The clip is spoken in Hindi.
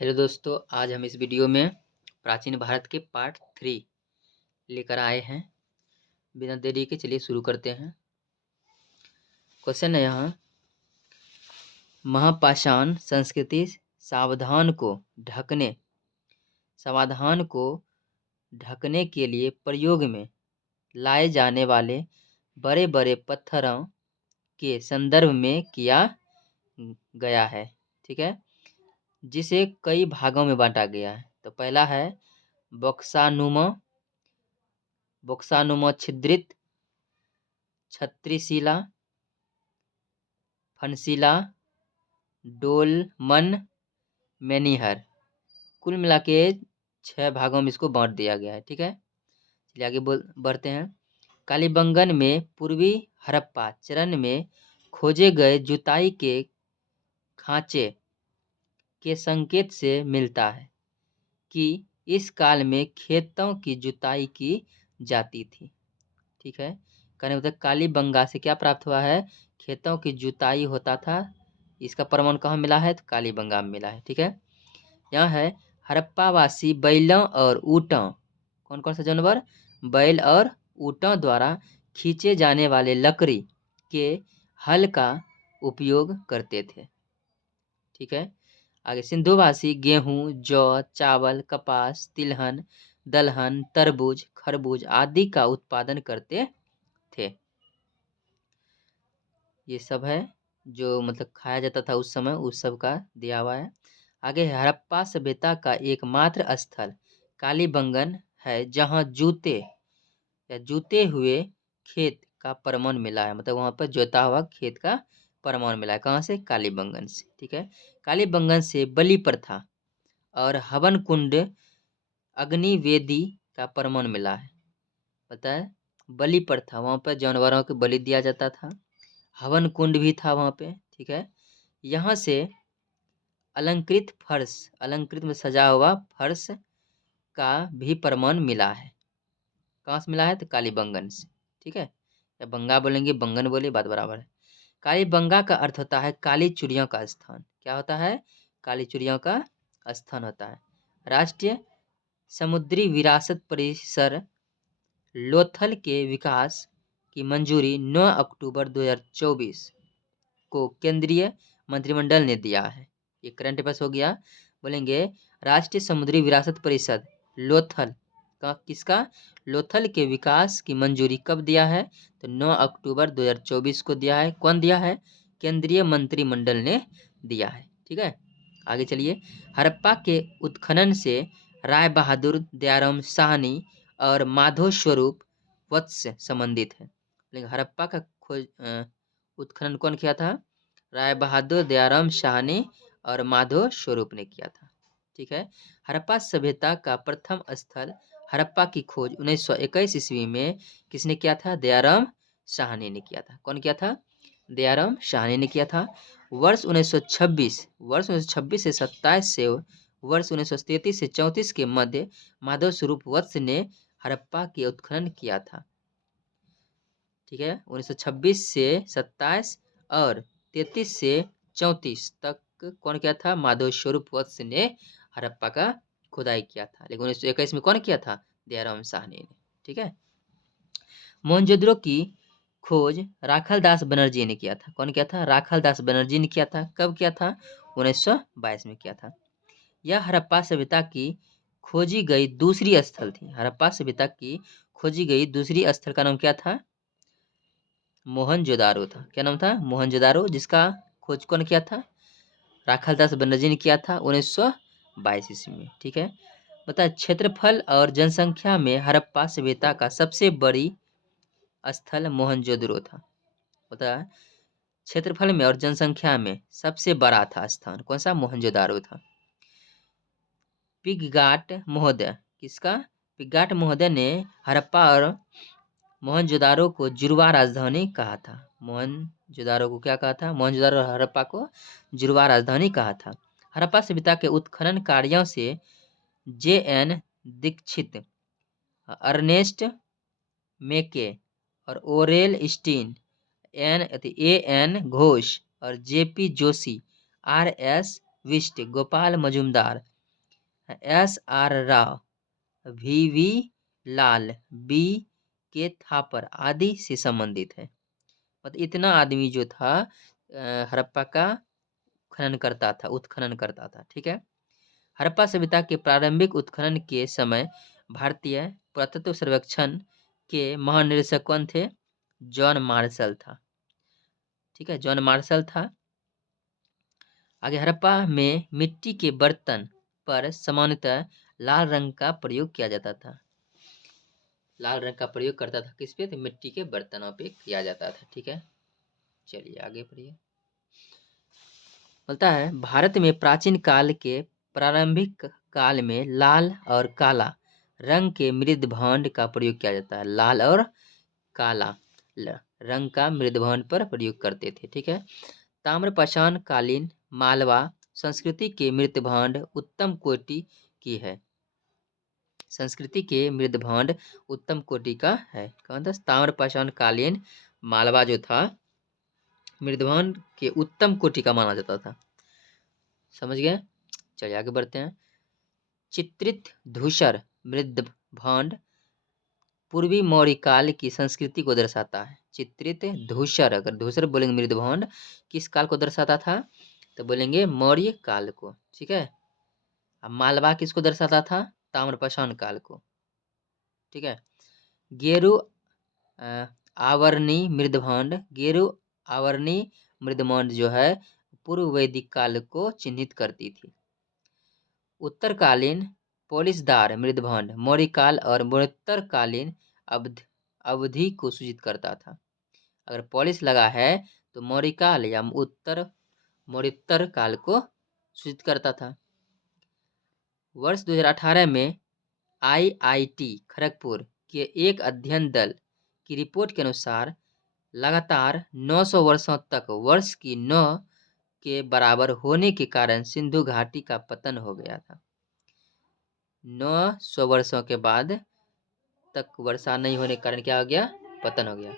हेलो दोस्तों, आज हम इस वीडियो में प्राचीन भारत के पार्ट 3 लेकर आए हैं। बिना देरी के चलिए शुरू करते हैं। क्वेश्चन है यहाँ, महापाषाण संस्कृति सावधान को ढकने समाधान को ढकने के लिए प्रयोग में लाए जाने वाले बड़े बड़े पत्थरों के संदर्भ में किया गया है। ठीक है, जिसे कई भागों में बांटा गया है। तो पहला है बक्सानुमा छिद्रित, छत्रीशिला, फनशिला, डोलमन, मेनिहर। कुल मिला के 6 भागों में इसको बांट दिया गया है। ठीक है, चलिए आगे बढ़ते हैं। कालीबंगन में पूर्वी हड़प्पा चरण में खोजे गए जुताई के खांचे के संकेत से मिलता है कि इस काल में खेतों की जुताई की जाती थी। ठीक है, कहने मतलब कालीबंगा से क्या प्राप्त हुआ है? खेतों की जुताई होता था। इसका प्रमाण कहाँ मिला है? तो कालीबंगा में मिला है। ठीक है, यहाँ है हड़प्पावासी बैलों और ऊँटों, कौन कौन सा जानवर? बैल और ऊँटों द्वारा खींचे जाने वाले लकड़ी के हल का उपयोग करते थे। ठीक है, आगे सिंधुवासी गेहूं, जौ, चावल, कपास, तिलहन, दलहन, तरबूज, खरबूज आदि का उत्पादन करते थे। ये सब है जो मतलब खाया जाता था उस समय, उस सब का दिया हुआ है। आगे है हड़प्पा सभ्यता का एकमात्र स्थल कालीबंगन है जहाँ जूते या जूते हुए खेत का प्रमाण मिला है। मतलब वहाँ पर जोता हुआ खेत का प्रमाण मिला है। कहाँ से? कालीबंगन से। ठीक है, कालीबंगन से बलि प्रथा और हवन कुंड अग्निवेदी का प्रमाण मिला है। पता है, बलि प्रथा, वहाँ पर जानवरों को बलि दिया जाता था। हवन कुंड भी था वहाँ पे। ठीक है, यहाँ से अलंकृत फर्श, अलंकृत में सजा हुआ फर्श का भी प्रमाण मिला है। कहाँ से मिला है? तो कालीबंगन से। ठीक है, या बंगा बोलेंगे, बंगन बोले, बात बराबर है। कालीबंगा का अर्थ होता है काली चिड़ियों का स्थान। क्या होता है? काली चिड़ियों का स्थान होता है। राष्ट्रीय समुद्री विरासत परिसर लोथल के विकास की मंजूरी 9 अक्टूबर 2024 को केंद्रीय मंत्रिमंडल ने दिया है। ये करंट अफेयर्स हो गया। बोलेंगे राष्ट्रीय समुद्री विरासत परिषद लोथल का किसका? लोथल के विकास की मंजूरी कब दिया है? तो 9 अक्टूबर 2024 को दिया है। कौन दिया है? केंद्रीय मंत्रिमंडल ने दिया है। ठीक है, आगे चलिए। हड़प्पा के उत्खनन से राय बहादुर, दयाराम साहनी और माधव स्वरूप वत्स संबंधित है। लेकिन हड़प्पा का खोज उत्खनन कौन किया था? राय बहादुर, दयाराम साहनी और माधव स्वरूप ने किया था। ठीक है, हड़प्पा सभ्यता का प्रथम स्थल हड़प्पा की खोज 1921 ईस्वी में किसने किया था? दयाराम साहनी ने किया था। कौन किया था? दयाराम साहनी ने किया था। वर्ष 1926 से 27 से वर्ष 1933 से 34 के मध्य माधव स्वरूप वत्स ने हड़प्पा के उत्खनन किया था। ठीक है, 1926 से 27 और 33 से 34 तक कौन किया था? माधव स्वरूप वत्स ने हड़प्पा का खुदाई किया था। लेकिन 1921 में कौन किया था? दयाराम साहनी ने। ठीक है, मोहनजोदड़ो की खोज राखालदास बनर्जी ने किया था। कौन किया था? राखालदास बनर्जी ने किया था। कब किया था? 1922 में किया था। यह हड़प्पा सभ्यता की खोजी गई दूसरी स्थल थी। हड़प्पा सभ्यता की खोजी गई दूसरी स्थल का नाम क्या था? मोहनजोदारो था। क्या नाम था? मोहनजोदारो, जिसका खोज कौन किया था? राखालदास बनर्जी ने किया था 1922 ईस्वी में। ठीक है, बता क्षेत्रफल और जनसंख्या में हड़प्पा सभ्यता का सबसे बड़ी स्थल मोहनजोदड़ो था। बता क्षेत्रफल में और जनसंख्या में सबसे बड़ा था स्थान कौन सा? मोहनजोदारो था। पिगगाट महोदय, किसका? पिगगाट महोदय ने हड़प्पा और मोहनजोदारो को जुड़वा राजधानी कहा था। मोहनजोदारो को क्या कहा था? मोहनजोदारो और हड़प्पा को जुड़वा राजधानी कहा था। हड़प्पा सभ्यता के उत्खनन कार्यों से J.N. दीक्षित, अर्नेस्ट मेके और ओरेल स्टीन, A.N. घोष और J.P. Joshi, R.S. Bisht, Gopal Majumdar, SR Rao, VV लाल, BK थापर आदि से संबंधित है। मतलब इतना आदमी जो था हड़प्पा का खनन करता था, उत्खनन करता था। ठीक है। हड़प्पा सभ्यता के प्रारंभिक उत्खनन के समय भारतीय पुरातत्व सर्वेक्षण के महानिदेशक कौन थे? जॉन मार्शल था। ठीक है, जॉन मार्शल था। आगे, हड़प्पा में मिट्टी के बर्तन पर सामान्यतः लाल रंग का प्रयोग किया जाता था। लाल रंग का प्रयोग करता था किस पे? तो मिट्टी के बर्तनों पे किया जाता था। ठीक है, चलिए आगे पढ़िए। बोलता है भारत में प्राचीन काल के प्रारंभिक काल में लाल और काला रंग के मृद भांड का प्रयोग किया जाता है। लाल और काला रंग का मृद भांड पर प्रयोग करते थे। ठीक है। ताम्रपाषाण कालीन मालवा संस्कृति के मृद भांड उत्तम कोटि की है। संस्कृति के मृद भांड उत्तम कोटि का है। कौन था? ताम्रपाषाण कालीन मालवा जो था मृद भांड के उत्तम कोटि का माना जाता था। समझ गए? चलिए आगे बढ़ते हैं। चित्रित धूसर मृद भांड पूर्वी मौर्य काल की संस्कृति को दर्शाता है। चित्रित धूसर, अगर धूसर बोलेंगे मृद भांड किस काल को दर्शाता था? तो बोलेंगे मौर्य काल को। ठीक है। अब मालवा किसको दर्शाता था? ताम्रपाषाण काल को। ठीक है। गेरु आवरणी मृदभांड, गेरु आवरणी मृदभांड जो है पूर्व वैदिक काल को चिन्हित करती थी। उत्तरकालीन पोलिसदार मृदभांड मौर्य काल और मरणोत्तरकालीन अवधि को सूचित करता था। अगर पॉलिश लगा है तो मौर्य काल या मरणोत्तर काल को सूचित करता था। वर्ष 2018 में IIT खड़गपुर के एक अध्ययन दल की रिपोर्ट के अनुसार लगातार 900 वर्षों तक वर्ष की 9 के बराबर होने के कारण सिंधु घाटी का पतन हो गया था। 900 वर्षों के बाद तक वर्षा नहीं होने के कारण क्या हो गया? पतन हो गया।